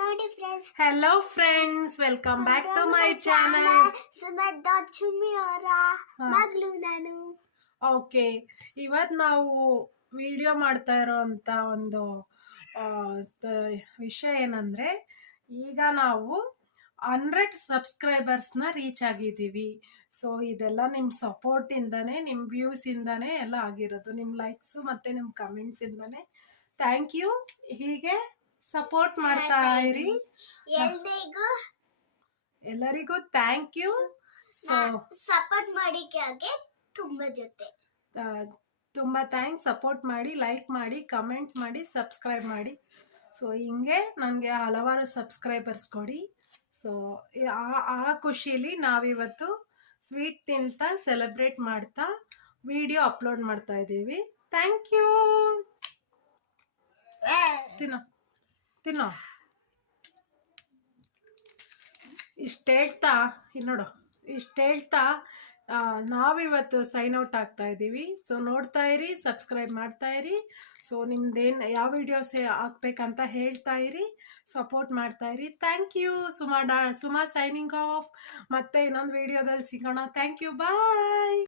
ನೋಡಿ friends. Hello friends, welcome back to my channel. ಸುಮಾ.ಚುಮ್ಮಿ ಅವರ ಮಗಳು ನಾನು. ಓಕೆ, ಇವತ್ತು ನಾವು ವಿಡಿಯೋ ಮಾಡ್ತಾ ಇರೋಂಥ ಒಂದು ವಿಷಯ ಏನಂದರೆ, ಈಗ ನಾವು 100 ಸಬ್ಸ್ಕ್ರೈಬರ್ಸ್ನ ರೀಚ್ ಆಗಿದ್ದೀವಿ. ಸೊ ಇದೆಲ್ಲ ನಿಮ್ಮ ಸಪೋರ್ಟಿಂದನೇ, ನಿಮ್ಮ ವ್ಯೂಸಿಂದನೇ ಎಲ್ಲ ಆಗಿರೋದು, ನಿಮ್ಮ ಲೈಕ್ಸು ಮತ್ತು ನಿಮ್ಮ ಕಮೆಂಟ್ಸಿಂದನೇ. Thank you. ಹೀಗೆ ಸಪೋರ್ಟ್ ಮಾಡ್ತಾ ಇರಿ. ಎಲ್ಲರಿಗೂ ಥ್ಯಾಂಕ್ ಯು. ಸೊ ಸಪೋರ್ಟ್ ಮಾಡಿಕ್ಕೆ ತುಂಬ ಥ್ಯಾಂಕ್ಸ್. ಸಪೋರ್ಟ್ ಮಾಡಿ, ಲೈಕ್ ಮಾಡಿ, ಕಮೆಂಟ್ ಮಾಡಿ, ಸಬ್ಸ್ಕ್ರೈಬ್ ಮಾಡಿ. ಸೊ ಹಿಂಗೆ ನನಗೆ ಹಲವಾರು ಸಬ್ಸ್ಕ್ರೈಬರ್ಸ್ ಕೊಡಿ. ಸೊ ಆ ಖುಷಿಲಿ ನಾವಿವತ್ತು ಸ್ವೀಟ್ ತಿಂತ ಸೆಲೆಬ್ರೇಟ್ ಮಾಡ್ತಾ ವಿಡಿಯೋ ಅಪ್ಲೋಡ್ ಮಾಡ್ತಾ ಇದ್ದೀವಿ. Thank you. ತಿನ್ನೋ ತಿನ್ನೋ. ಇಷ್ಟು ಹೇಳ್ತಾ ನೋಡು, ಇಷ್ಟು ಹೇಳ್ತಾ ನಾವಿವತ್ತು ಸೈನ್ ಔಟ್ ಆಗ್ತಾ ಇದ್ದೀವಿ. ಸೊ ನೋಡ್ತಾ ಇರಿ, ಸಬ್ಸ್ಕ್ರೈಬ್ ಮಾಡ್ತಾ ಇರಿ. ಸೊ ನಿಮ್ದೇನು ಯಾವ ವಿಡಿಯೋಸ್ ಹಾಕ್ಬೇಕಂತ ಹೇಳ್ತಾ ಇರಿ, ಸಪೋರ್ಟ್ ಮಾಡ್ತಾ ಇರಿ. Thank you. Suma signing off. ಮತ್ತೆ ಇನ್ನೊಂದು ವಿಡಿಯೋದಲ್ಲಿ ಸಿಗೋಣ. Thank you. ಬಾಯ್.